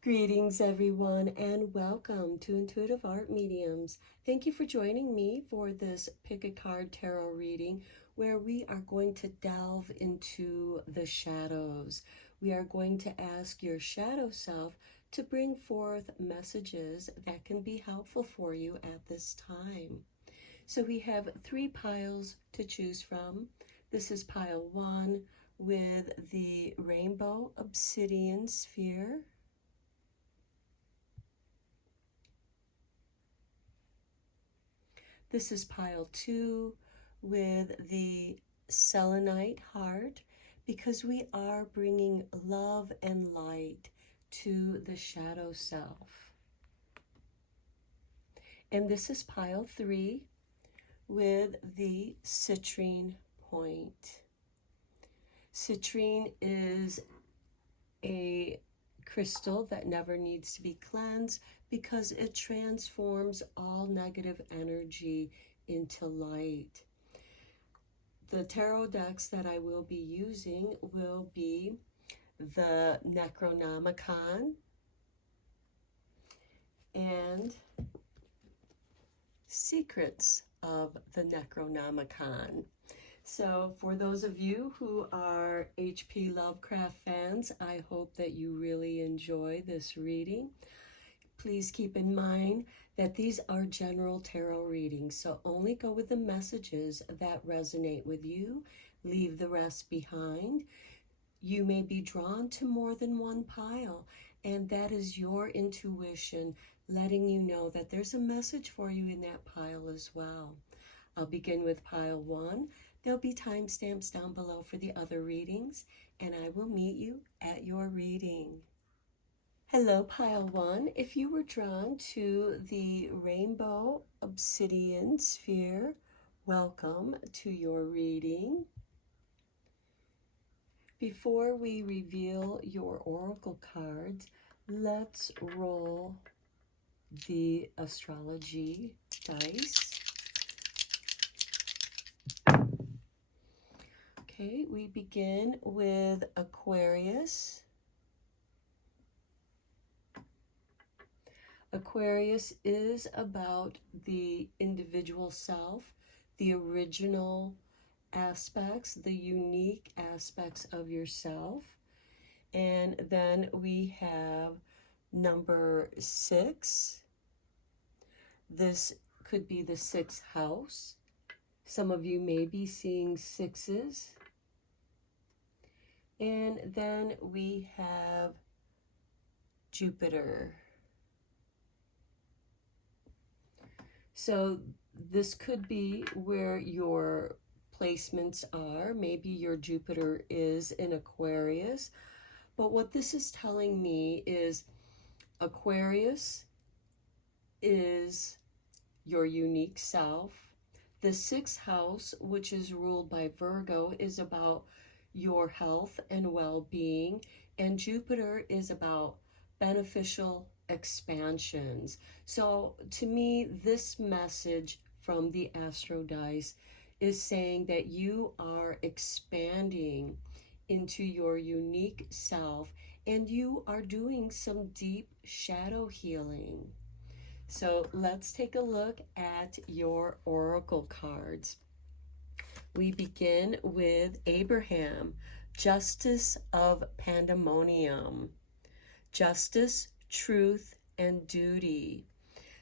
Greetings, everyone, and welcome to Intuitive Art Mediums. Thank you for joining me for this Pick a Card Tarot reading where we are going to delve into the shadows. We are going to ask your shadow self to bring forth messages that can be helpful for you at this time. So we have 3 piles to choose from. This is pile 1 with the rainbow obsidian sphere. This is pile 2 with the selenite heart, because we are bringing love and light to the shadow self. And this is pile 3 with the citrine point. Citrine is a crystal that never needs to be cleansed because it transforms all negative energy into light. The tarot decks that I will be using will be the Necronomicon and Secrets of the Necronomicon. So for those of you who are H.P. Lovecraft fans, I hope that you really enjoy this reading. Please keep in mind that these are general tarot readings, so only go with the messages that resonate with you. Leave the rest behind. You may be drawn to more than one pile, and that is your intuition letting you know that there's a message for you in that pile as well. I'll begin with pile 1. There'll be timestamps down below for the other readings, and I will meet you at your reading. Hello, pile 1. If you were drawn to the rainbow obsidian sphere, welcome to your reading. Before we reveal your oracle cards, let's roll the astrology dice. Okay, we begin with Aquarius. Aquarius is about the individual self, the original aspects, the unique aspects of yourself. And then we have number 6. This could be the 6th house. Some of you may be seeing 6s. And then we have Jupiter. So this could be where your placements are. Maybe your Jupiter is in Aquarius. But what this is telling me is Aquarius is your unique self. The 6th house, which is ruled by Virgo, is about your health and well-being, and Jupiter is about beneficial expansions. So to me, this message from the Astro Dice is saying that you are expanding into your unique self, and you are doing some deep shadow healing. So let's take a look at your oracle cards. We begin with Abraham, Justice of Pandemonium. Justice, truth, and duty.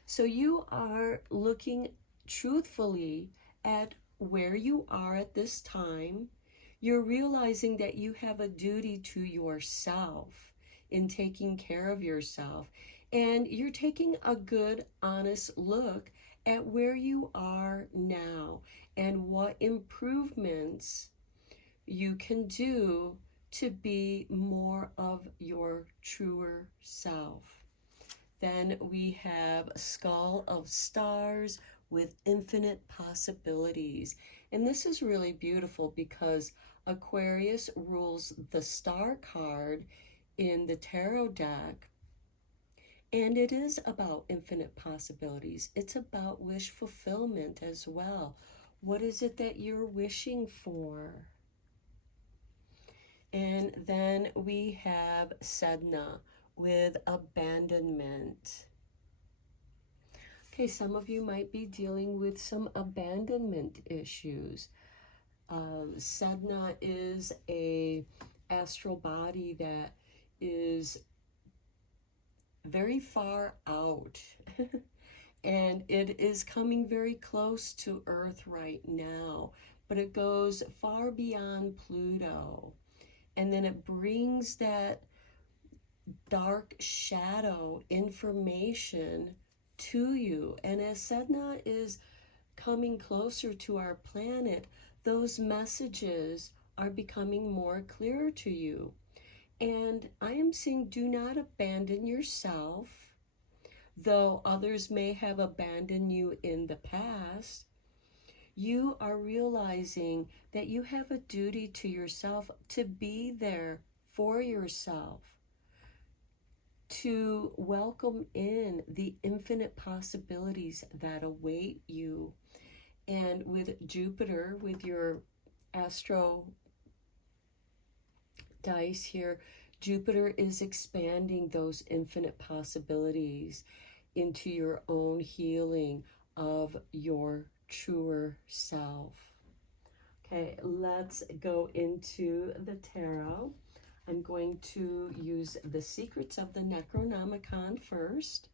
So you are looking truthfully at where you are at this time. You're realizing that you have a duty to yourself in taking care of yourself. And you're taking a good, honest look at where you are now and what improvements you can do to be more of your truer self. Then we have Skull of Stars with infinite possibilities. And this is really beautiful because Aquarius rules the star card in the tarot deck. And it is about infinite possibilities. It's about wish fulfillment as well. What is it that you're wishing for? And then we have Sedna, with abandonment. Okay, some of you might be dealing with some abandonment issues. Sedna is a astral body that is very far out and it is coming very close to Earth right now, but it goes far beyond Pluto, and then it brings that dark shadow information to you. And as Sedna is coming closer to our planet, those messages are becoming more clear to you. And I am saying, do not abandon yourself. Though others may have abandoned you in the past, you are realizing that you have a duty to yourself to be there for yourself, to welcome in the infinite possibilities that await you. And with Jupiter, with your astro dice here, Jupiter is expanding those infinite possibilities into your own healing of your truer self. Okay, let's go into the tarot. I'm going to use the secrets of the Necronomicon first.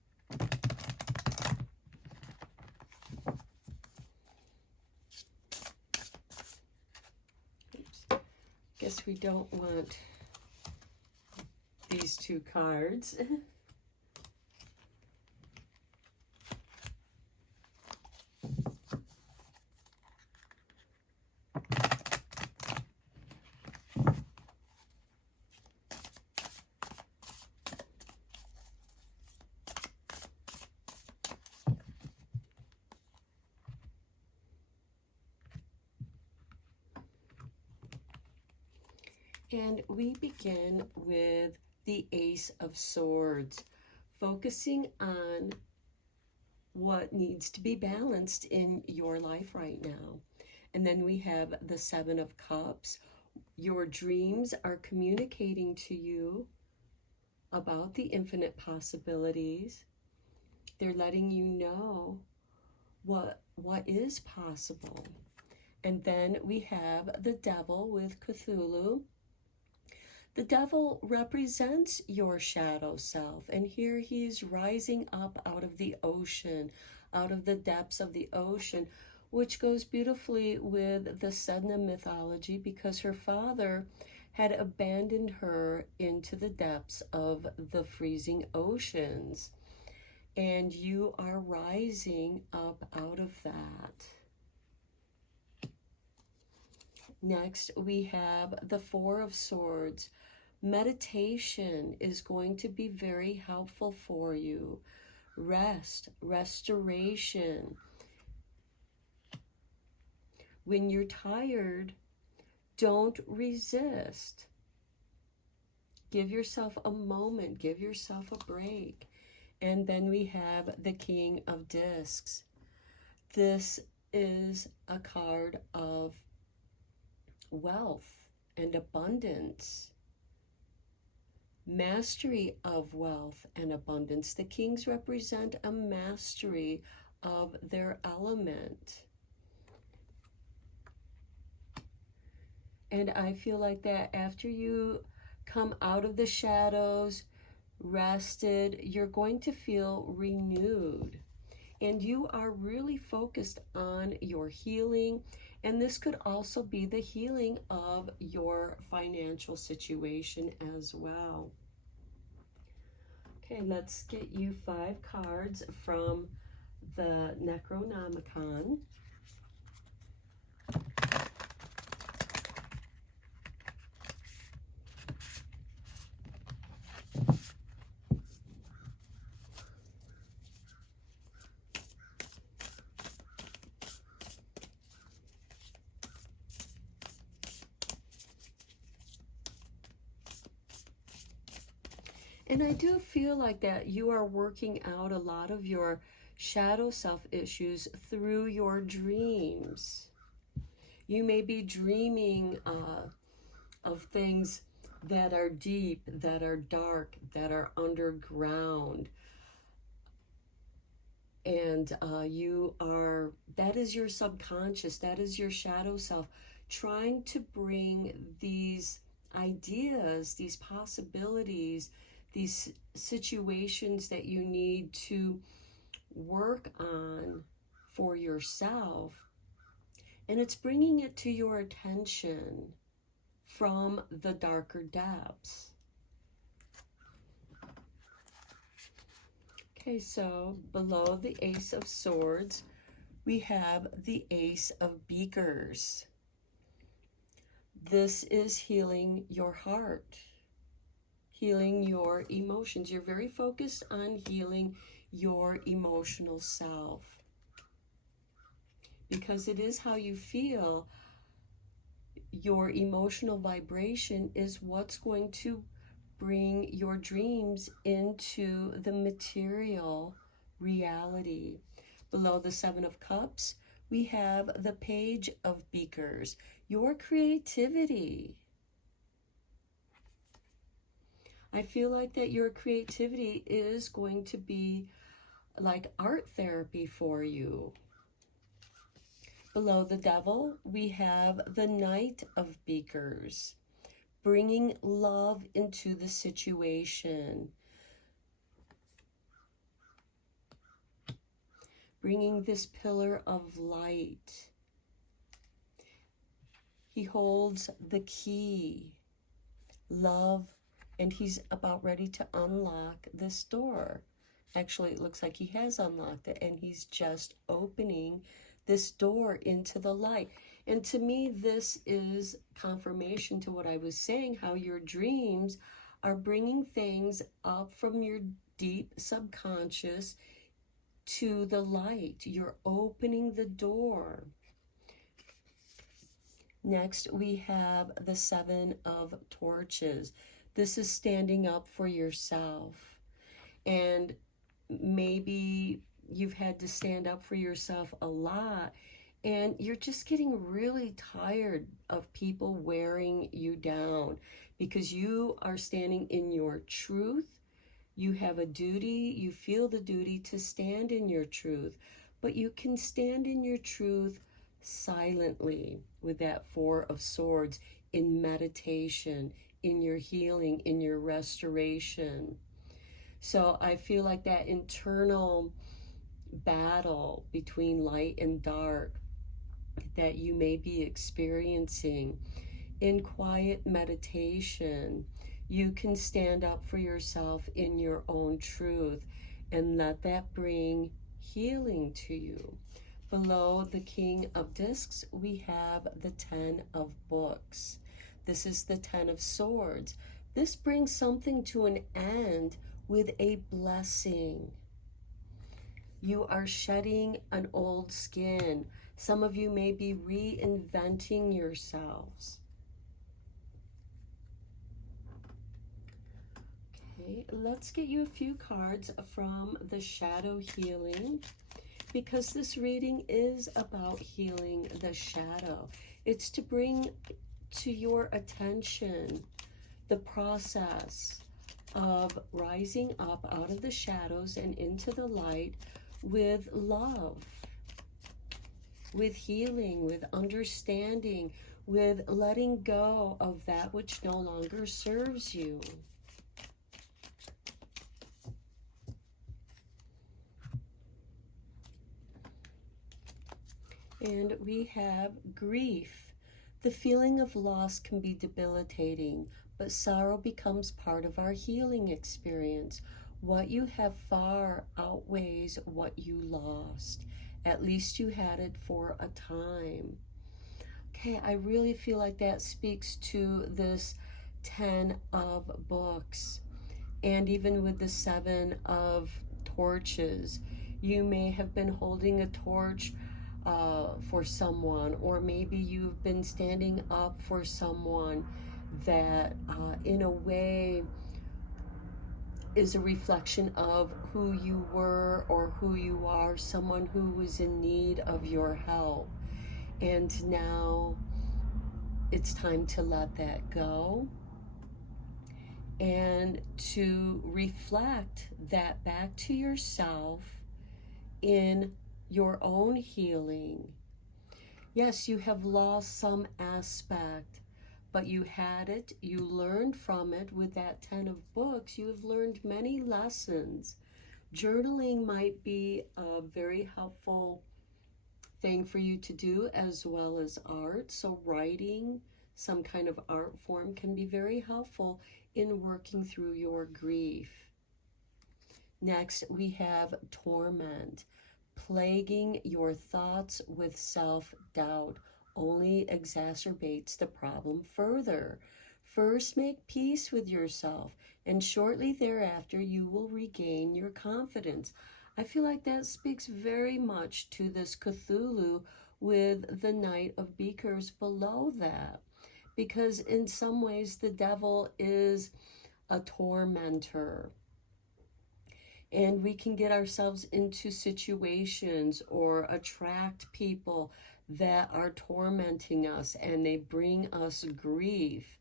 Oops. Guess we don't want these two cards. And we begin with the Ace of Swords, focusing on what needs to be balanced in your life right now. And then we have the Seven of Cups. Your dreams are communicating to you about the infinite possibilities. They're letting you know what is possible. And then we have the Devil with Cthulhu. The devil represents your shadow self, and here he's rising up out of the ocean, out of the depths of the ocean, which goes beautifully with the Sedna mythology, because her father had abandoned her into the depths of the freezing oceans, and you are rising up out of that. Next, we have the Four of Swords. Meditation is going to be very helpful for you. Rest, restoration. When you're tired, don't resist. Give yourself a moment, give yourself a break. And then we have the King of Discs. This is a card of wealth and abundance, mastery of wealth and abundance. The kings represent a mastery of their element. And I feel like that after you come out of the shadows, rested, you're going to feel renewed. And you are really focused on your healing. And this could also be the healing of your financial situation as well. Okay, let's get you 5 cards from the Necronomicon. And I do feel like that you are working out a lot of your shadow self issues through your dreams. You may be dreaming of things that are deep, that are dark, that are underground. And that is your subconscious, that is your shadow self, trying to bring these ideas, these possibilities, these situations that you need to work on for yourself. And it's bringing it to your attention from the darker depths. Okay, so below the Ace of Swords, we have the Ace of Beakers. This is healing your heart, healing your emotions. You're very focused on healing your emotional self, because it is how you feel. Your emotional vibration is what's going to bring your dreams into the material reality. Below the Seven of Cups, we have the Page of Beakers, your creativity. I feel like that your creativity is going to be like art therapy for you. Below the Devil, we have the Knight of Beakers, bringing love into the situation, bringing this pillar of light. He holds the key, love, and he's about ready to unlock this door. Actually, it looks like he has unlocked it, and he's just opening this door into the light. And to me, this is confirmation to what I was saying, how your dreams are bringing things up from your deep subconscious to the light. You're opening the door. Next, we have the Seven of Torches. This is standing up for yourself. And maybe you've had to stand up for yourself a lot, and you're just getting really tired of people wearing you down, because you are standing in your truth. You have a duty, you feel the duty to stand in your truth, but you can stand in your truth silently with that Four of Swords, in meditation, in your healing, in your restoration. So I feel like that internal battle between light and dark that you may be experiencing, in quiet meditation, you can stand up for yourself in your own truth and let that bring healing to you. Below the King of Discs, we have the Ten of Books. This is the Ten of Swords. This brings something to an end with a blessing. You are shedding an old skin. Some of you may be reinventing yourselves. Okay, let's get you a few cards from the Shadow Healing, because this reading is about healing the shadow. It's to bring to your attention the process of rising up out of the shadows and into the light with love, with healing, with understanding, with letting go of that which no longer serves you. And we have grief. The feeling of loss can be debilitating, but sorrow becomes part of our healing experience. What you have far outweighs what you lost. At least you had it for a time. Okay, I really feel like that speaks to this 10 of Books. And even with the 7 of Torches, you may have been holding a torch for someone, or maybe you've been standing up for someone that in a way is a reflection of who you were or who you are, someone who was in need of your help. And now it's time to let that go. and to reflect that back to yourself in your own healing. Yes, you have lost some aspect, but you had it, you learned from it. With that 10 of books, you have learned many lessons. Journaling might be a very helpful thing for you to do, as well as art. So writing some kind of art form can be very helpful in working through your grief. Next, we have torment. Plaguing your thoughts with self-doubt only exacerbates the problem further. First, make peace with yourself, and shortly thereafter, you will regain your confidence. I feel like that speaks very much to this Cthulhu with the Knight of Beakers below that, because in some ways, the devil is a tormentor. And we can get ourselves into situations or attract people that are tormenting us, and they bring us grief,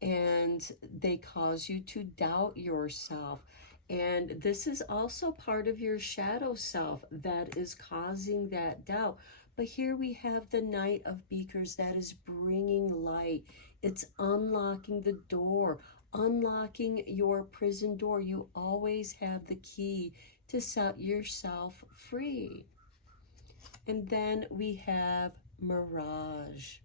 and they cause you to doubt yourself. And this is also part of your shadow self that is causing that doubt. But here we have the Knight of Beakers that is bringing light. It's unlocking the door, unlocking your prison door. You always have the key to set yourself free. And then we have Mirage.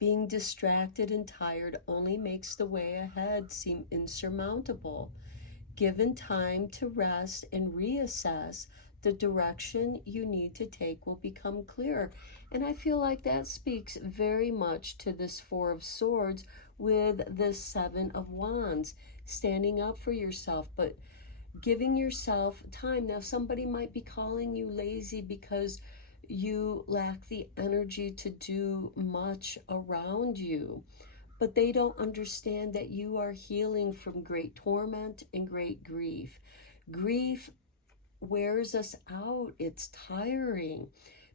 Being distracted and tired only makes the way ahead seem insurmountable. Given time to rest and reassess, the direction you need to take will become clearer. And I feel like that speaks very much to this Four of Swords with the Seven of Wands, standing up for yourself, but giving yourself time. Now, somebody might be calling you lazy because you lack the energy to do much around you, but they don't understand that you are healing from great torment and great grief. Grief wears us out. It's tiring.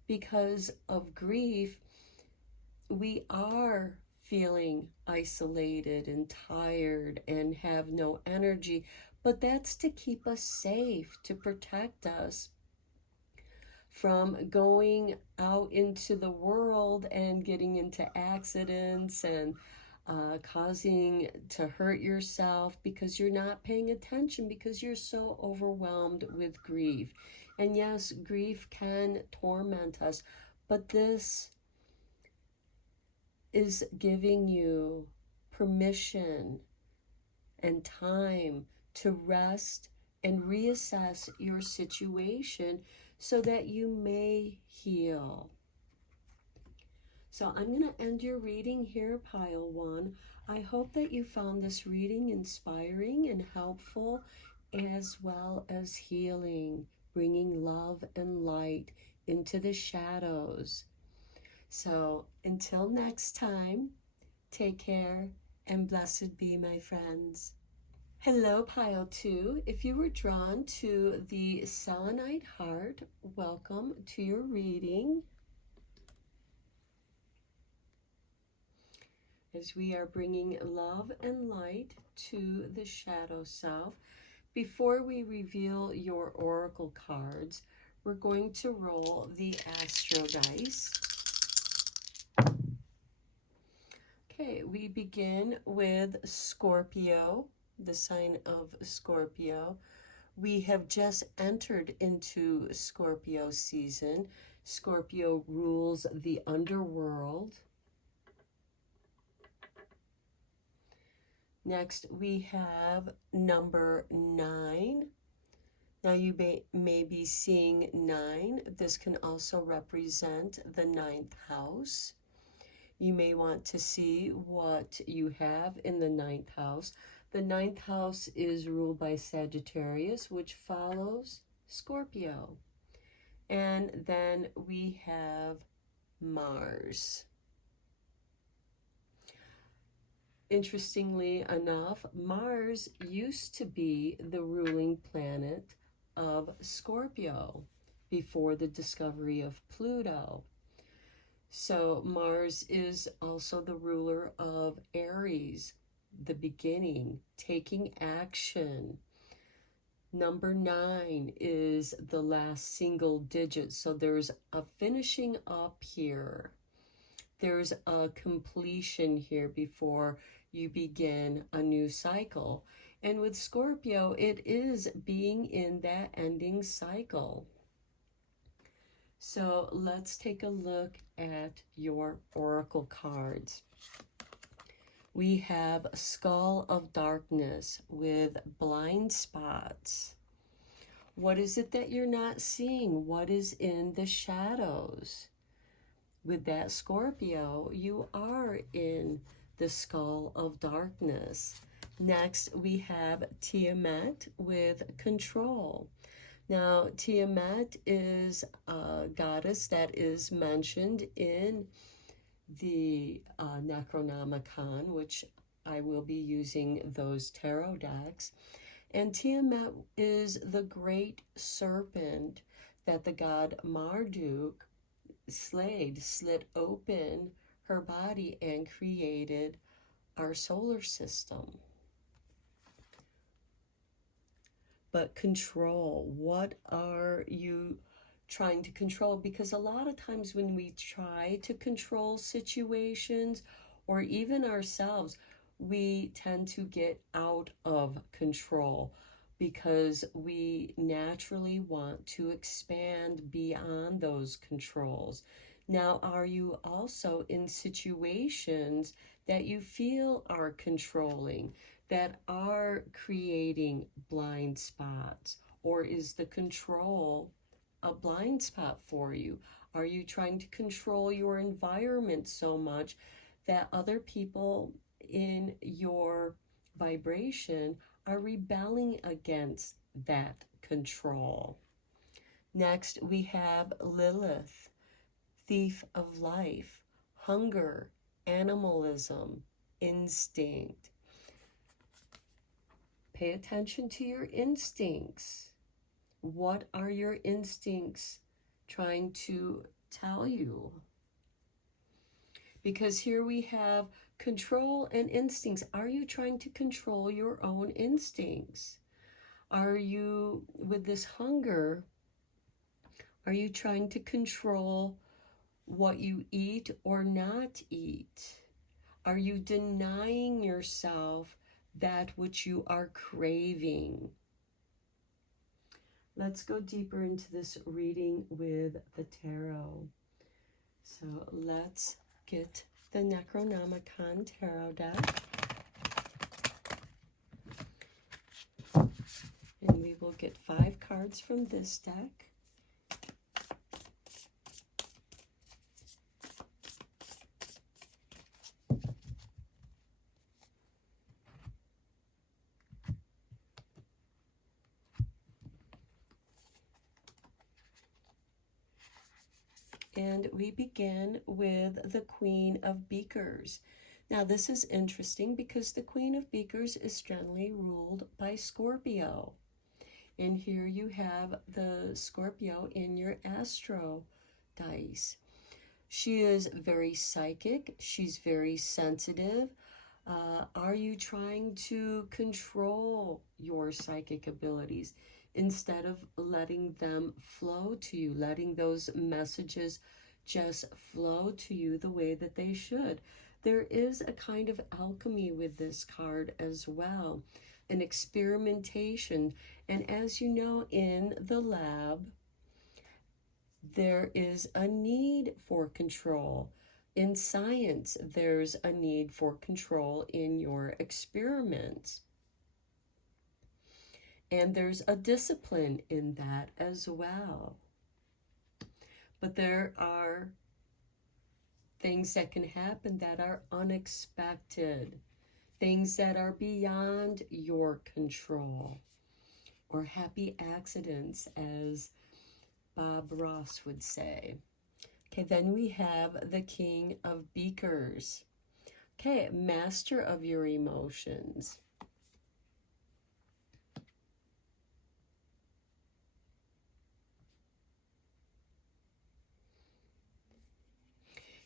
Because of grief, we are feeling isolated and tired and have no energy, but that's to keep us safe, to protect us from going out into the world and getting into accidents and causing to hurt yourself because you're not paying attention, because you're so overwhelmed with grief. And yes, grief can torment us, but this is giving you permission and time to rest and reassess your situation so that you may heal. So I'm going to end your reading here, Pile 1. I hope that you found this reading inspiring and helpful, as well as healing, bringing love and light into the shadows. So until next time, take care and blessed be, my friends. Hello, Pile 2. If you were drawn to the Selenite Heart, welcome to your reading. As we are bringing love and light to the shadow self. Before we reveal your oracle cards, we're going to roll the Astro Dice. Okay, we begin with Scorpio, the sign of Scorpio. We have just entered into Scorpio season. Scorpio rules the underworld. Next, we have number 9. Now, you may be seeing 9. This can also represent the 9th house. You may want to see what you have in the 9th house. The 9th house is ruled by Sagittarius, which follows Scorpio. And then we have Mars. Interestingly enough, Mars used to be the ruling planet of Scorpio before the discovery of Pluto. So Mars is also the ruler of Aries, the beginning, taking action. Number 9 is the last single digit. So there's a finishing up here. There's a completion here before you begin a new cycle. And with Scorpio, it is being in that ending cycle. So let's take a look at your oracle cards. We have Skull of Darkness with blind spots. What is it that you're not seeing? What is in the shadows? With that Scorpio, you are in the Skull of Darkness. Next, we have Tiamat with Control. Now, Tiamat is a goddess that is mentioned in the Necronomicon, which I will be using those tarot decks. And Tiamat is the great serpent that the god Marduk slit open her body and created our solar system. But control, what are you trying to control? Because a lot of times when we try to control situations or even ourselves, we tend to get out of control because we naturally want to expand beyond those controls. Now, are you also in situations that you feel are controlling, that are creating blind spots? Or is the control a blind spot for you? Are you trying to control your environment so much that other people in your vibration are rebelling against that control? Next, we have Lilith, thief of life, hunger, animalism, instinct. Pay attention to your instincts. What are your instincts trying to tell you? Because here we have control and instincts. Are you trying to control your own instincts? Are you, with this hunger, are you trying to control what you eat or not eat? Are you denying yourself that which you are craving? Let's go deeper into this reading with the tarot. So let's get the Necronomicon tarot deck. And we will get 5 cards from this deck. And we begin with the Queen of Beakers. Now this is interesting because the Queen of Beakers is generally ruled by Scorpio. And here you have the Scorpio in your astro dice. She is very psychic. She's very sensitive. Are you trying to control your psychic abilities instead of letting them flow to you, letting those messages just flow to you the way that they should? There is a kind of alchemy with this card as well, an experimentation. And as you know, in the lab, there is a need for control. In science, there's a need for control in your experiments. And there's a discipline in that as well. But there are things that can happen that are unexpected, things that are beyond your control, or happy accidents, as Bob Ross would say. Okay, then we have the King of Beakers. Okay, master of your emotions.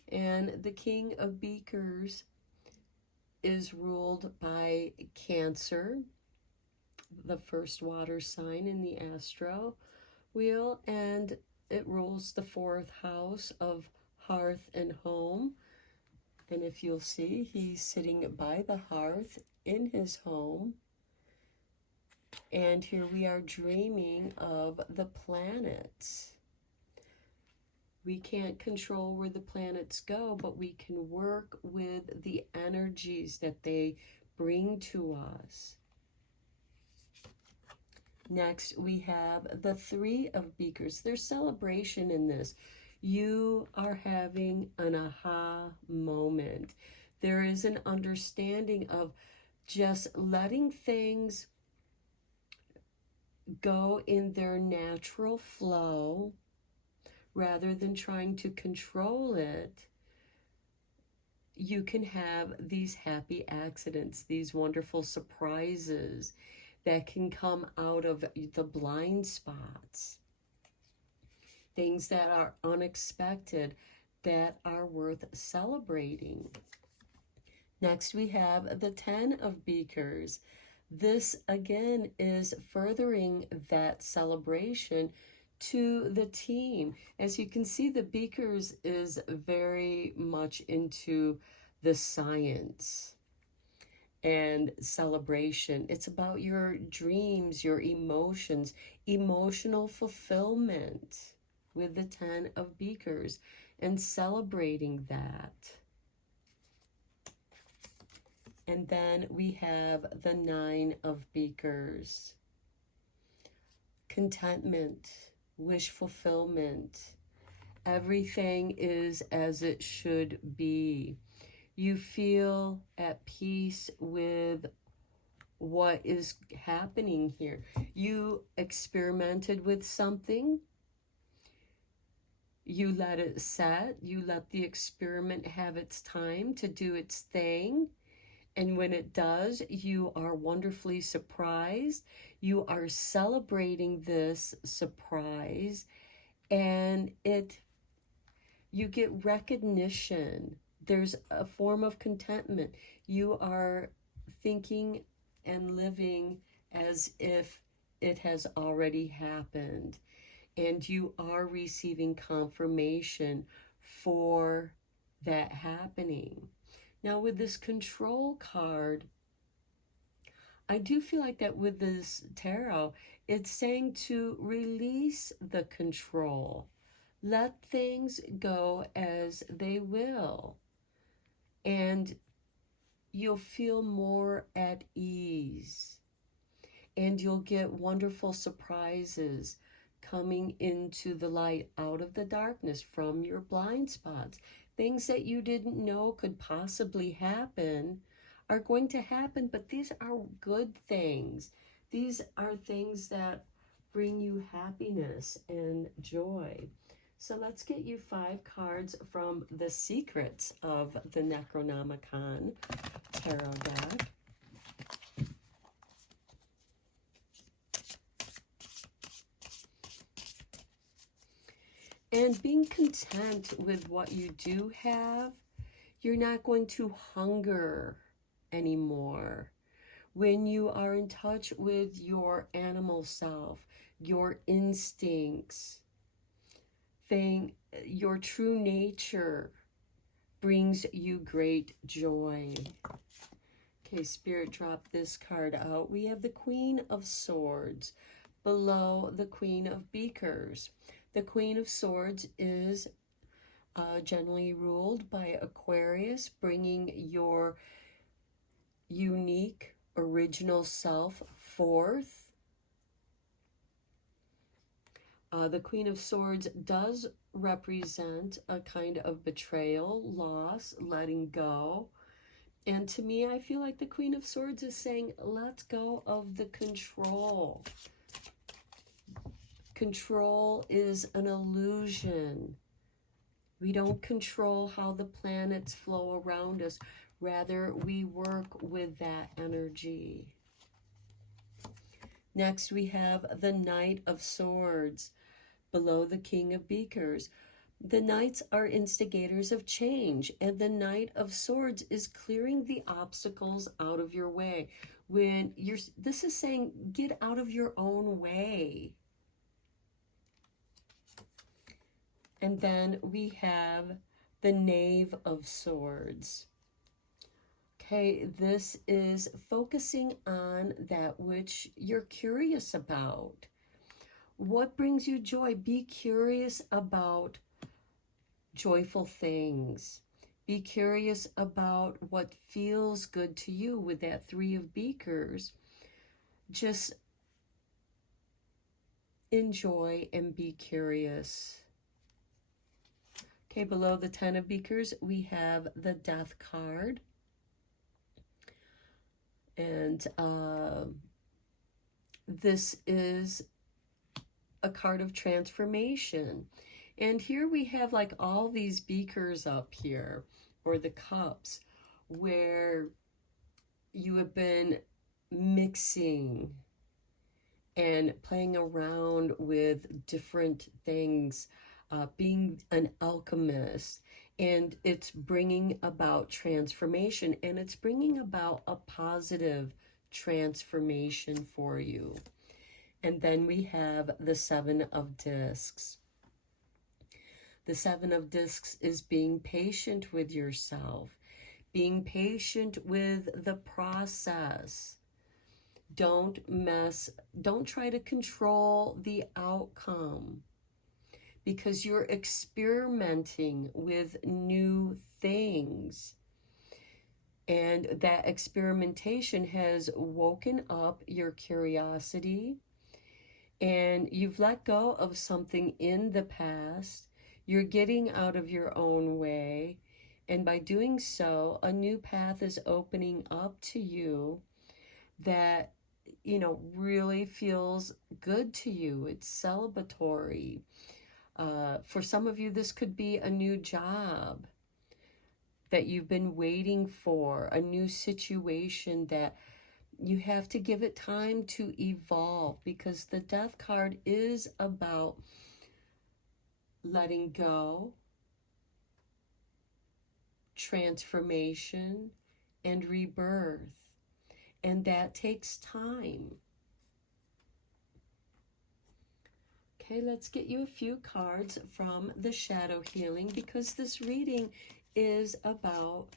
And the King of Beakers is ruled by Cancer, the first water sign in the astro wheel, and it rules the fourth house of hearth and home. And if you'll see, he's sitting by the hearth in his home. And here we are dreaming of the planets. We can't control where the planets go, but we can work with the energies that they bring to us. Next, we have the Three of Beakers. There's celebration in this. You are having an aha moment. There is an understanding of just letting things go in their natural flow rather than trying to control it. You can have these happy accidents, these wonderful surprises that can come out of the blind spots. Things that are unexpected that are worth celebrating. Next, we have the Ten of Beakers. This, again, is furthering that celebration to the team. As you can see, the Beakers is very much into the science and celebration. It's about your dreams, your emotions, emotional fulfillment with the Ten of Beakers and celebrating that. And then we have the Nine of Beakers. Contentment, wish fulfillment. Everything is as it should be. You feel at peace with what is happening here. You experimented with something. You let it set. You let the experiment have its time to do its thing. And when it does, you are wonderfully surprised. You are celebrating this surprise, and you get recognition. There's a form of contentment. You are thinking and living as if it has already happened, and you are receiving confirmation for that happening. Now, with this Control card, I do feel like that with this tarot, it's saying to release the control. Let things go as they will. And you'll feel more at ease. And you'll get wonderful surprises coming into the light out of the darkness from your blind spots. Things that you didn't know could possibly happen are going to happen, but these are good things. These are things that bring you happiness and joy. So let's get you 5 cards from the Secrets of the Necronomicon tarot deck. And being content with what you do have, you're not going to hunger anymore. When you are in touch with your animal self, your instincts, your true nature brings you great joy. Okay, Spirit, drop this card out. We have the Queen of Swords below the Queen of Beakers. The Queen of Swords is generally ruled by Aquarius, bringing your unique, original self forth. The Queen of Swords does represent a kind of betrayal, loss, letting go. And to me, I feel like the Queen of Swords is saying, let go of the control. Control is an illusion. We don't control how the planets flow around us. Rather, we work with that energy. Next, we have the Knight of Swords below the King of Beakers. The knights are instigators of change, and the Knight of Swords is clearing the obstacles out of your way. When you're, this is saying, get out of your own way. And then we have the Knave of Swords. Okay, this is focusing on that which you're curious about. What brings you joy? Be curious about joyful things. Be curious about what feels good to you with that Three of Beakers. Just enjoy and be curious. Okay, below the Ten of Beakers, we have the Death card. And this is a card of transformation. And here we have like all these beakers up here, or the cups, where you have been mixing and playing around with different things, being an alchemist. And it's bringing about transformation, and it's bringing about a positive transformation for you. And then we have the Seven of Discs. The Seven of Discs is being patient with yourself, being patient with the process. Don't try to control the outcome, because you're experimenting with new things. And that experimentation has woken up your curiosity, and you've let go of something in the past. You're getting out of your own way, and by doing so, a new path is opening up to you that, you know, really feels good to you. It's celebratory. For some of you, this could be a new job that you've been waiting for, a new situation that you have to give it time to evolve, because the Death card is about letting go, transformation, and rebirth. And that takes time. Okay, let's get you a few cards from the Shadow Healing, because this reading is about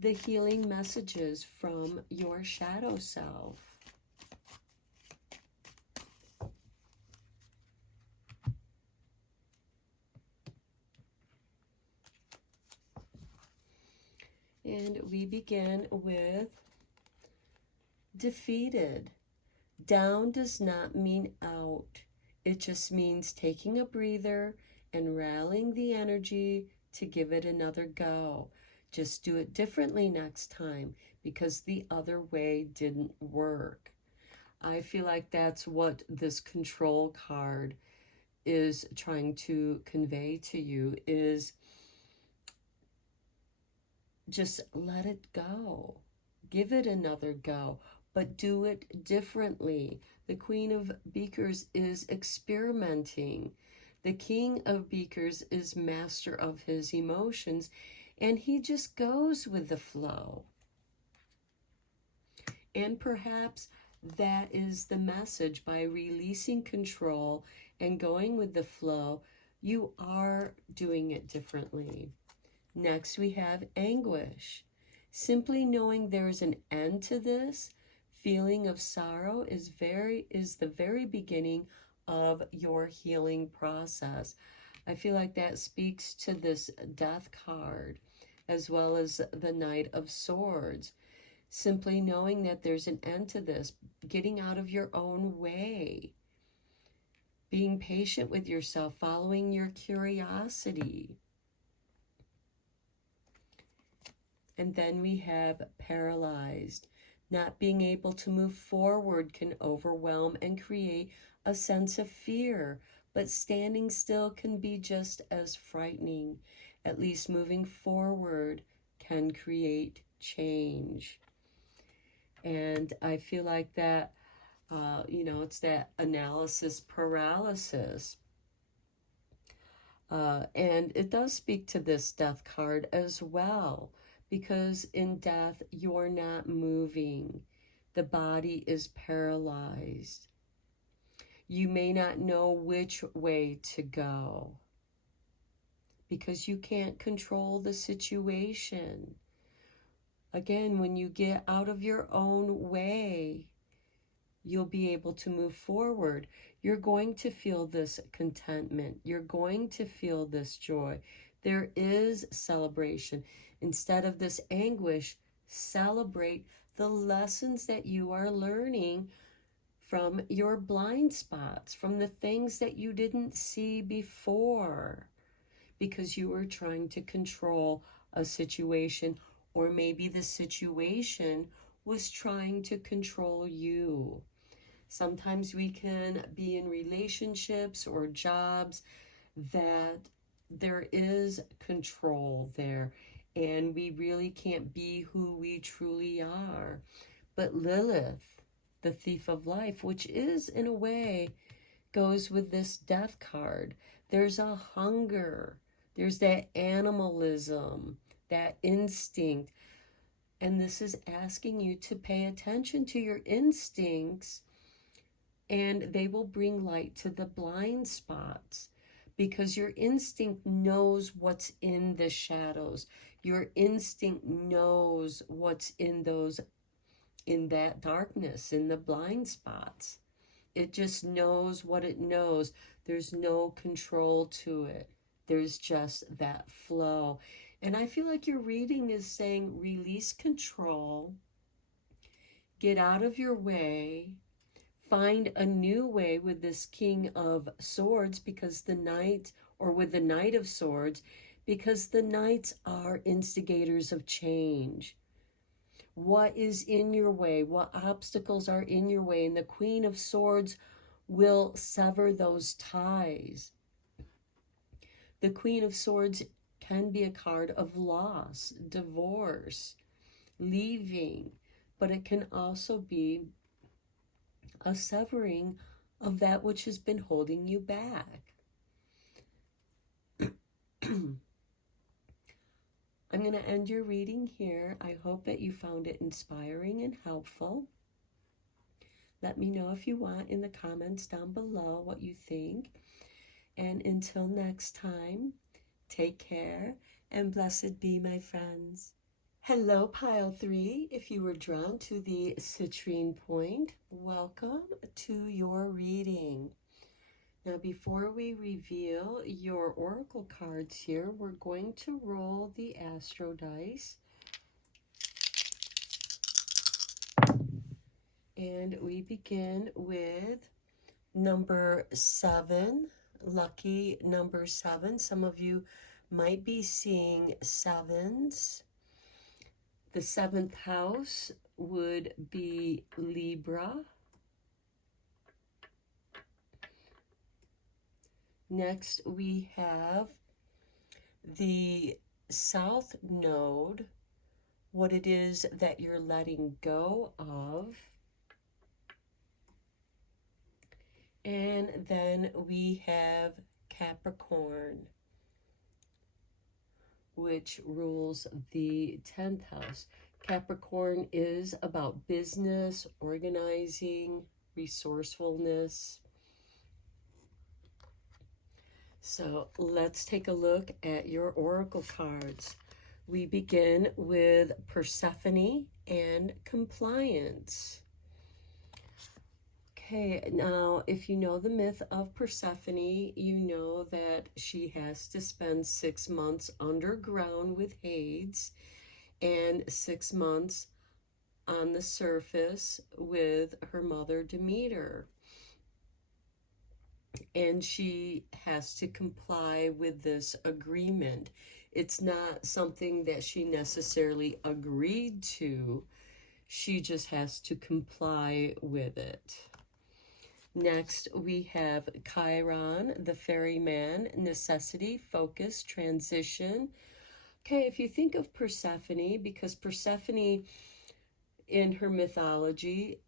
the healing messages from your shadow self. And we begin with defeated. Down does not mean out. It just means taking a breather and rallying the energy to give it another go. Just do it differently next time, because the other way didn't work. I feel like that's what this Control card is trying to convey to you, is just let it go. Give it another go, but do it differently. The Queen of Beakers is experimenting. The King of Beakers is master of his emotions, and he just goes with the flow. And perhaps that is the message. By releasing control and going with the flow, you are doing it differently. Next, we have anguish. Simply knowing there is an end to this feeling of sorrow is the very beginning of your healing process. I feel like that speaks to this Death card, as well as the Knight of Swords. Simply knowing that there's an end to this, getting out of your own way, being patient with yourself, following your curiosity. And then we have paralyzed. Not being able to move forward can overwhelm and create a sense of fear, but standing still can be just as frightening. At least moving forward can create change. And I feel like that, it's that analysis paralysis. And it does speak to this death card as well, because in death, you're not moving. The body is paralyzed. You may not know which way to go because you can't control the situation. Again, when you get out of your own way, you'll be able to move forward. You're going to feel this contentment. You're going to feel this joy. There is celebration. Instead of this anguish, celebrate the lessons that you are learning from your blind spots, from the things that you didn't see before because you were trying to control a situation, or maybe the situation was trying to control you. Sometimes we can be in relationships or jobs that there is control there, and we really can't be who we truly are. But Lilith, the thief of life, which is in a way goes with this death card, there's a hunger, there's that animalism, that instinct. And this is asking you to pay attention to your instincts, and they will bring light to the blind spots because your instinct knows what's in the shadows. Your instinct knows what's in that darkness, in the blind spots. It just knows what it knows. There's no control to it. There's just that flow. And I feel like your reading is saying release control, get out of your way, find a new way with this King of Swords, because the Knight, or with the Knight of Swords, because the Knights are instigators of change. What is in your way? What obstacles are in your way? And the Queen of Swords will sever those ties. The Queen of Swords can be a card of loss, divorce, leaving, but it can also be a severing of that which has been holding you back. I'm going to end your reading here. I hope that you found it inspiring and helpful. Let me know if you want in the comments down below what you think. And until next time, take care and blessed be, my friends. Hello, Pile 3. If you were drawn to the citrine point, welcome to your reading. Now, before we reveal your oracle cards here, we're going to roll the astro dice. And we begin with number 7, lucky number 7. Some of you might be seeing 7s. The 7th house would be Libra. Next, we have the South Node, what it is that you're letting go of. And then we have Capricorn, which rules the 10th house. Capricorn is about business, organizing, resourcefulness. So let's take a look at your oracle cards. We begin with Persephone and compliance. Okay, now if you know the myth of Persephone, you know that she has to spend 6 months underground with Hades and 6 months on the surface with her mother Demeter. And she has to comply with this agreement. It's not something that she necessarily agreed to. She just has to comply with it. Next, we have Chiron, the ferryman, necessity, focus, transition. Okay, if you think of Persephone, because Persephone in her mythology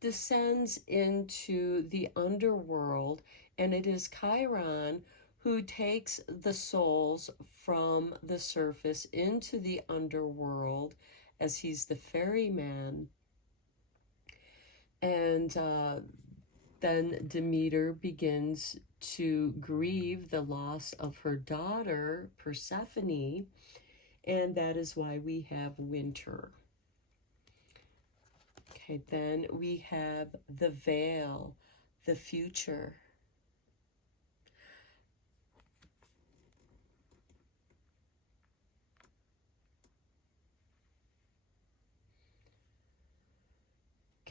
descends into the underworld, and it is Chiron who takes the souls from the surface into the underworld as he's the ferryman. And then Demeter begins to grieve the loss of her daughter, Persephone, and that is why we have winter. Okay, then we have the veil, the future.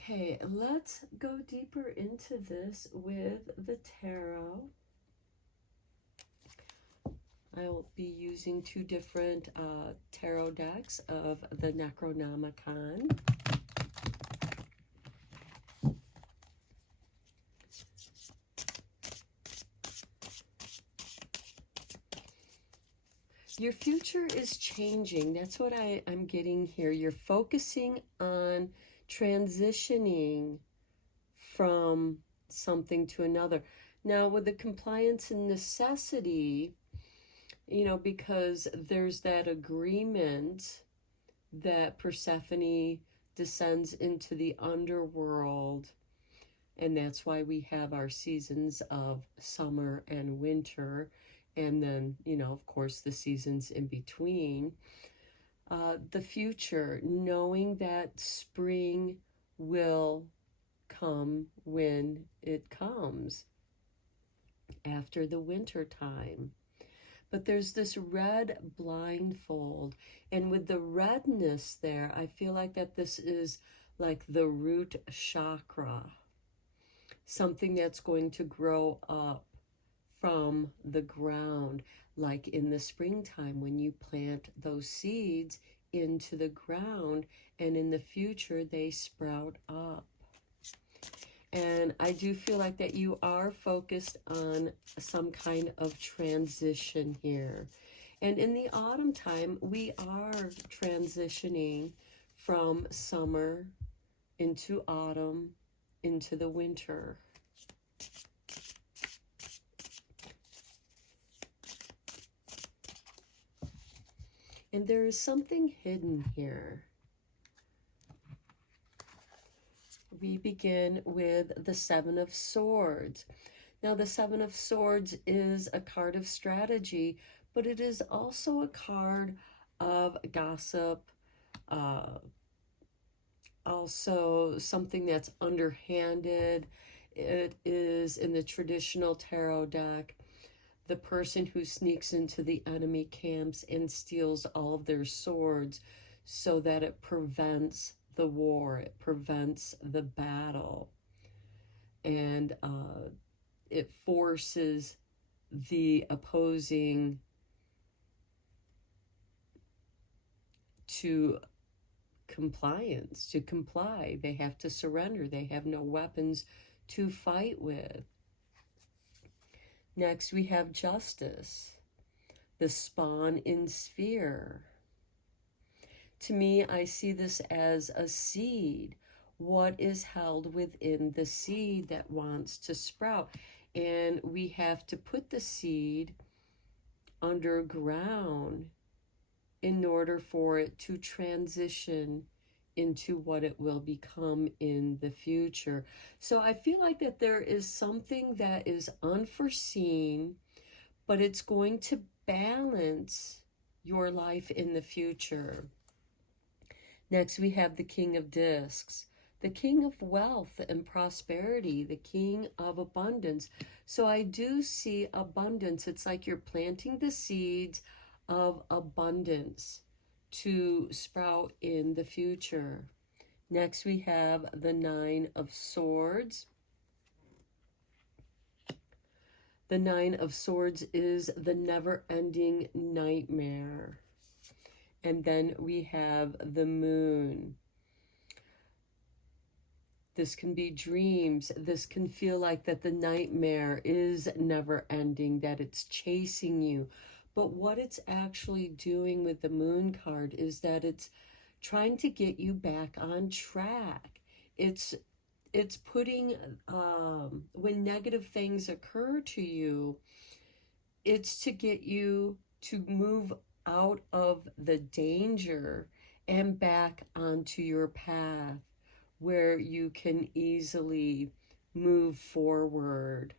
Okay, let's go deeper into this with the tarot. I'll be using two different tarot decks of the Necronomicon. Your future is changing. That's what I'm getting here. You're focusing on transitioning from something to another. Now, with the compliance and necessity, you know, because there's that agreement that Persephone descends into the underworld, and that's why we have our seasons of summer and winter, and then, you know, of course, the seasons in between. The future, knowing that spring will come when it comes after the winter time. But there's this red blindfold, and with the redness there, I feel like that this is like the root chakra, something that's going to grow up from the ground, like in the springtime when you plant those seeds into the ground, and in the future they sprout up. And I do feel like that you are focused on some kind of transition here. And in the autumn time, we are transitioning from summer into autumn into the winter. And there is something hidden here. We begin with the Seven of Swords. Now, the Seven of Swords is a card of strategy, but it is also a card of gossip, also something that's underhanded. It is, in the traditional tarot deck, the person who sneaks into the enemy camps and steals all of their swords so that it prevents the war, it prevents the battle, and it forces the opposing to compliance, to comply. They have to surrender. They have no weapons to fight with. Next, we have Justice, the spawn in sphere. To me, I see this as a seed. What is held within the seed that wants to sprout? And we have to put the seed underground in order for it to transition into what it will become in the future. So I feel like that there is something that is unforeseen, but it's going to balance your life in the future. Next, we have the King of Discs, the King of wealth and prosperity, the King of abundance. So I do see abundance. It's like you're planting the seeds of abundance to sprout in the future. Next, we have the Nine of Swords. The Nine of Swords is the never-ending nightmare. And then we have the Moon. This can be dreams. This can feel like that the nightmare is never ending, that it's chasing you. But what it's actually doing with the Moon card is that it's trying to get you back on track. It's putting, when negative things occur to you, It's to get you to move out of the danger and back onto your path where you can easily move forward.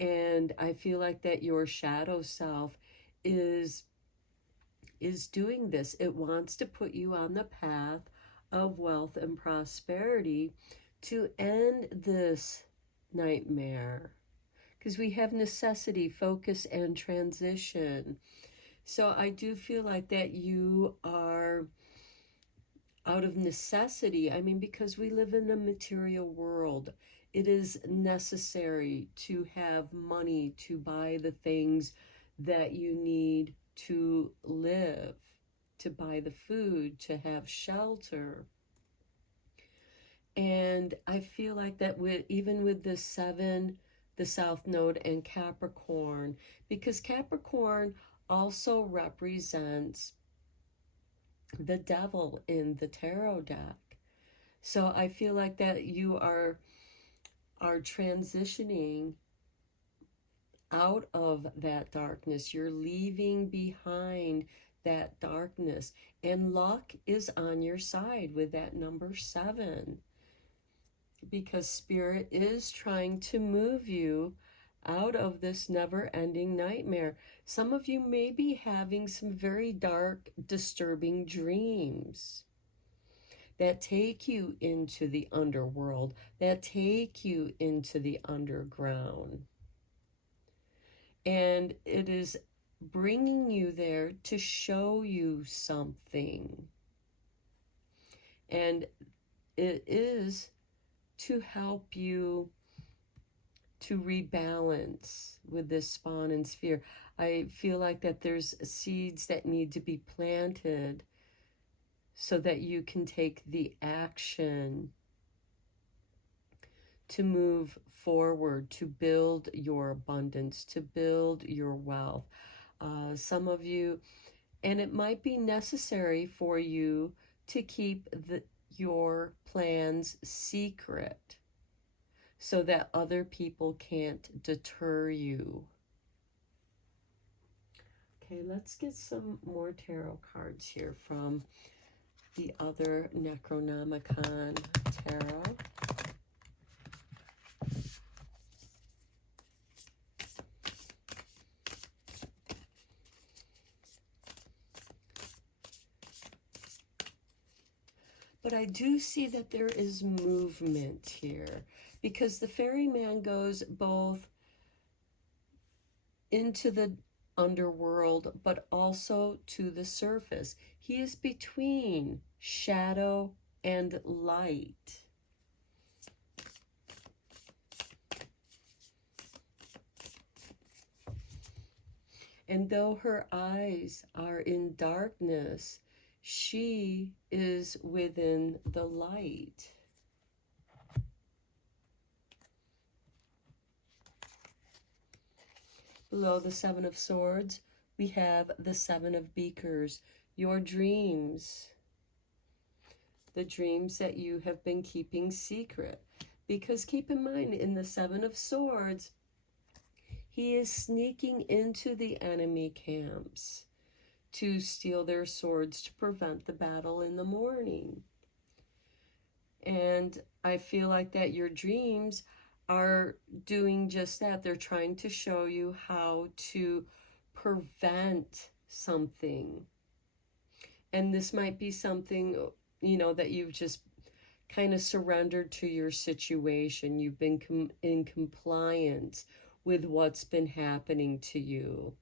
And I feel like that your shadow self is doing this. It wants to put you on the path of wealth and prosperity to end this nightmare, because we have necessity, focus, and transition. So I do feel like that you are out of necessity. I mean, because we live in a material world, it is necessary to have money to buy the things that you need to live, to buy the food, to have shelter. And I feel like that with even with the seven, the South Node, and Capricorn, because Capricorn also represents the devil in the tarot deck. So I feel like that you are transitioning out of that darkness. You're leaving behind that darkness, and luck is on your side with that number 7, because spirit is trying to move you out of this never-ending nightmare. Some of you may be having some very dark, disturbing dreams that take you into the underworld, that take you into the underground. And it is bringing you there to show you something. And it is to help you to rebalance with this spawn and sphere. I feel like that there's seeds that need to be planted so that you can take the action to move forward, to build your abundance, to build your wealth. Some of you, and it might be necessary for you to keep your plans secret so that other people can't deter you. Okay, let's get some more tarot cards here from the other Necronomicon tarot. But I do see that there is movement here, because the ferryman goes both into the underworld but also to the surface. He is between shadow and light. And though her eyes are in darkness, she is within the light. Below the 7 of Swords, we have the 7 of Beakers, your dreams. The dreams that you have been keeping secret. Because keep in mind, in the 7 of Swords, he is sneaking into the enemy camps to steal their swords to prevent the battle in the morning. And I feel like that your dreams are doing just that. They're trying to show you how to prevent something. And this might be something, that you've just kind of surrendered to your situation. You've been in compliance with what's been happening to you.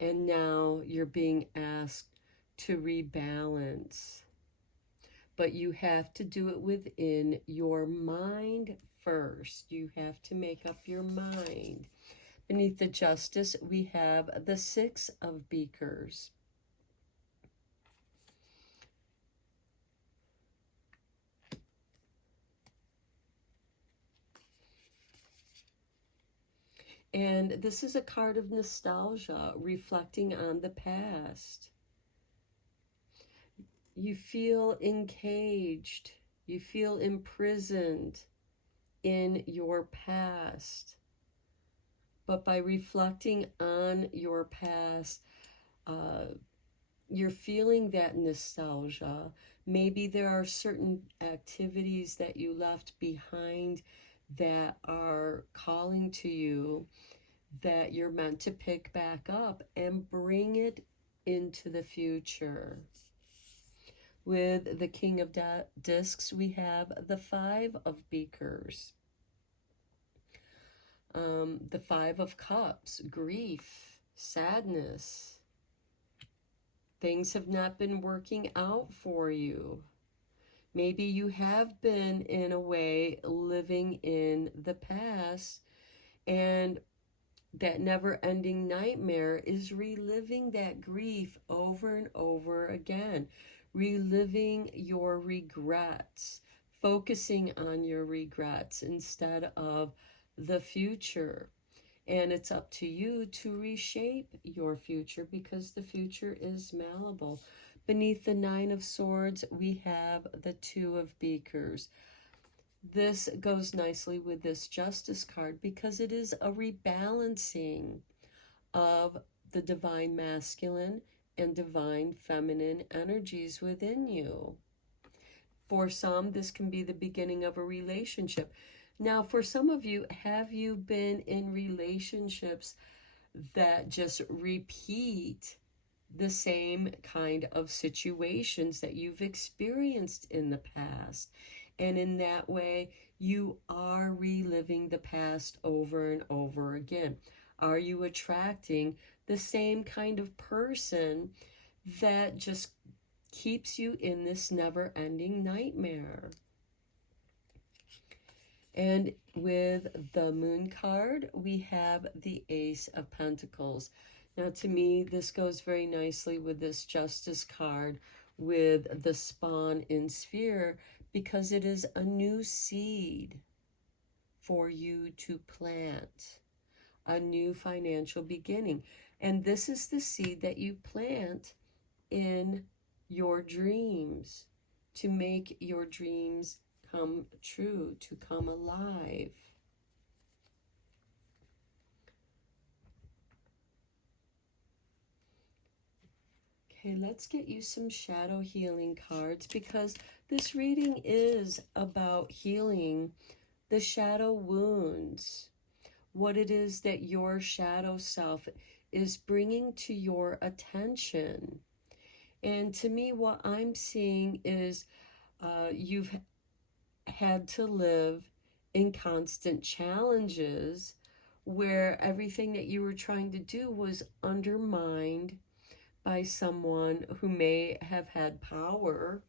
And now you're being asked to rebalance. But you have to do it within your mind first. You have to make up your mind. Beneath the Justice, we have the 6 of Beakers. And this is a card of nostalgia, reflecting on the past. You feel encaged. You feel imprisoned in your past. But by reflecting on your past, you're feeling that nostalgia. Maybe there are certain activities that you left behind that are calling to you, that you're meant to pick back up and bring it into the future. With the King of Discs, we have the Five of Beakers. The Five of Cups, grief, sadness. Things have not been working out for you. Maybe you have been, in a way, living in the past, and that never-ending nightmare is reliving that grief over and over again, reliving your regrets, focusing on your regrets instead of the future. And it's up to you to reshape your future, because the future is malleable. Beneath the Nine of Swords, we have the Two of Beakers. This goes nicely with this Justice card because it is a rebalancing of the divine masculine and divine feminine energies within you. For some, this can be the beginning of a relationship. Now, for some of you, have you been in relationships that just repeat the same kind of situations that you've experienced in the past? And in that way, you are reliving the past over and over again. Are you attracting the same kind of person that just keeps you in this never-ending nightmare? And with the Moon card, we have the Ace of Pentacles. Now, to me, this goes very nicely with this Justice card with the Spawn in Sphere, because it is a new seed for you to plant, a new financial beginning. And this is the seed that you plant in your dreams to make your dreams come true, to come alive. Okay, let's get you some shadow healing cards, because this reading is about healing the shadow wounds, what it is that your shadow self is bringing to your attention. And to me, what I'm seeing is you've had to live in constant challenges where everything that you were trying to do was undermined by someone who may have had power.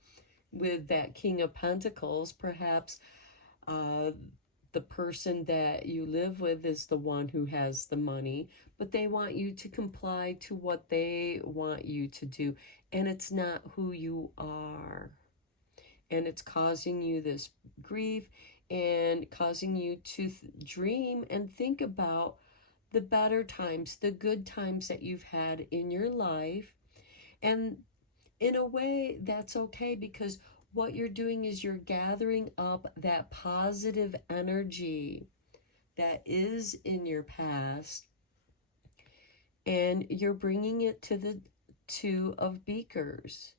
With that King of Pentacles, perhaps the person that you live with is the one who has the money, but they want you to comply to what they want you to do, and it's not who you are. And it's causing you this grief and causing you to dream and think about the better times, the good times that you've had in your life. And in a way, that's okay, because what you're doing is you're gathering up that positive energy that is in your past, and you're bringing it to the Two of Beakers,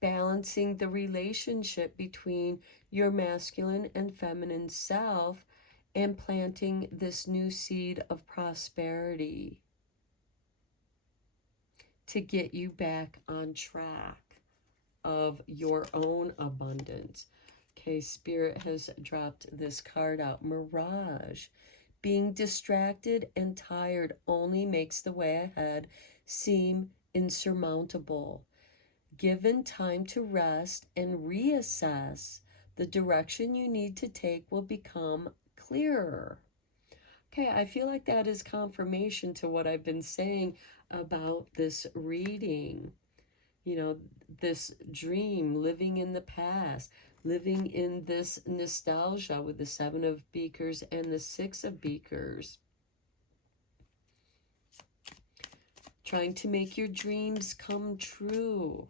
balancing the relationship between your masculine and feminine self and planting this new seed of prosperity to get you back on track of your own abundance. Okay, Spirit has dropped this card out, Mirage. Being distracted and tired only makes the way ahead seem insurmountable. Given time to rest and reassess, the direction you need to take will become clearer. Okay, I feel like that is confirmation to what I've been saying about this reading. You know, this dream, living in the past, living in this nostalgia with the Seven of Beakers and the Six of Beakers. Trying to make your dreams come true.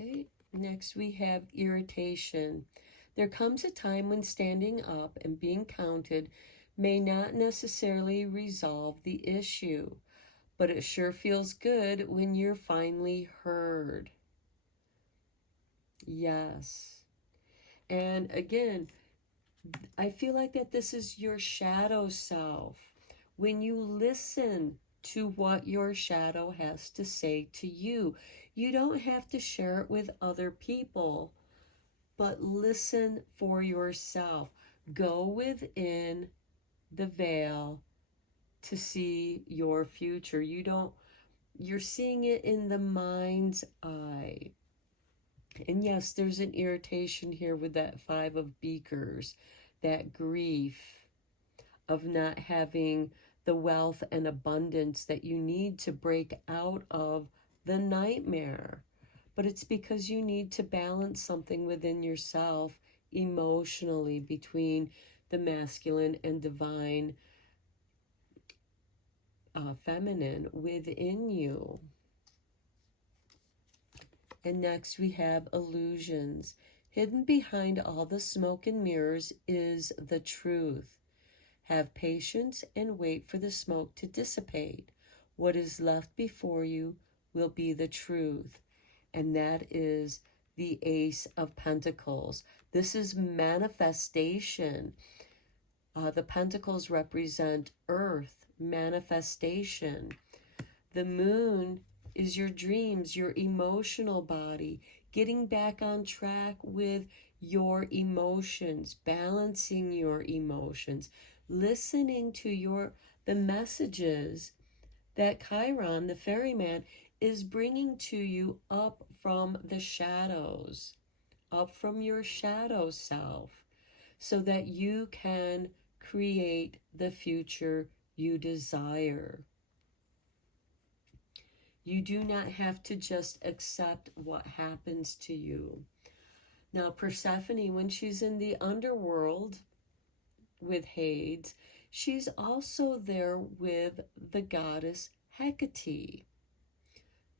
Okay, next we have irritation. There comes a time when standing up and being counted may not necessarily resolve the issue, but it sure feels good when you're finally heard. Yes. And again, I feel like that this is your shadow self. When you listen to what your shadow has to say to you, you don't have to share it with other people, but listen for yourself. Go within the veil to see your future. You're seeing it in the mind's eye. And yes, there's an irritation here with that 5 of Beakers, that grief of not having the wealth and abundance that you need to break out of the nightmare. But it's because you need to balance something within yourself emotionally between the masculine and divine feminine within you. And next we have illusions. Hidden behind all the smoke and mirrors is the truth. Have patience and wait for the smoke to dissipate. What is left before you will be the truth. And that is the Ace of Pentacles. This is manifestation. The pentacles represent earth, manifestation. The moon is your dreams, your emotional body, getting back on track with your emotions, balancing your emotions, listening to the messages that Chiron, the ferryman, is bringing to you up from the shadows, up from your shadow self, so that you can create the future you desire. You do not have to just accept what happens to you. Now, Persephone, when she's in the underworld with Hades, she's also there with the goddess Hecate,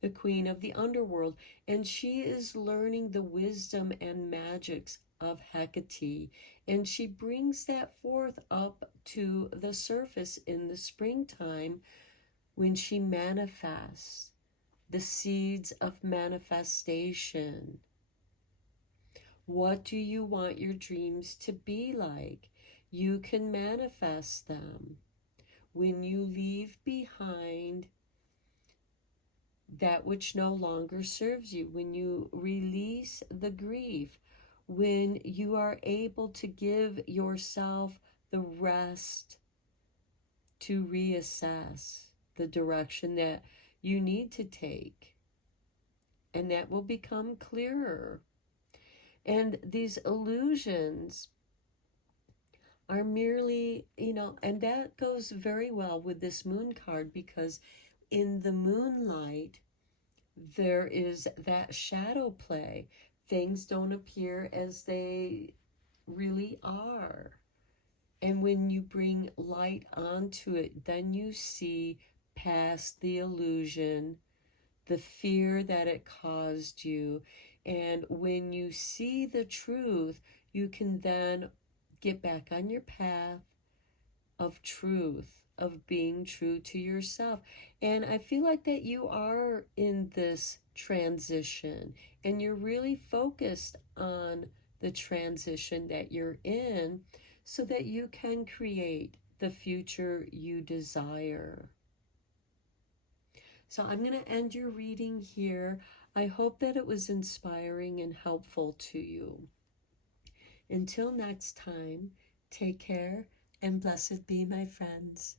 the queen of the underworld, and she is learning the wisdom and magics of Hecate, and she brings that forth up to the surface in the springtime when she manifests the seeds of manifestation. What do you want your dreams to be like? You can manifest them when you leave behind that which no longer serves you, when you release the grief, when you are able to give yourself the rest to reassess the direction that you need to take, and that will become clearer. And these illusions are merely, and that goes very well with this moon card, because in the moonlight there is that shadow play. Things don't appear as they really are. And when you bring light onto it, then you see past the illusion, the fear that it caused you. And when you see the truth, you can then get back on your path of truth, of being true to yourself. And I feel like that you are in this transition, and you're really focused on the transition that you're in, so that you can create the future you desire. So I'm going to end your reading here. I hope that it was inspiring and helpful to you. Until next time, take care and blessed be, my friends.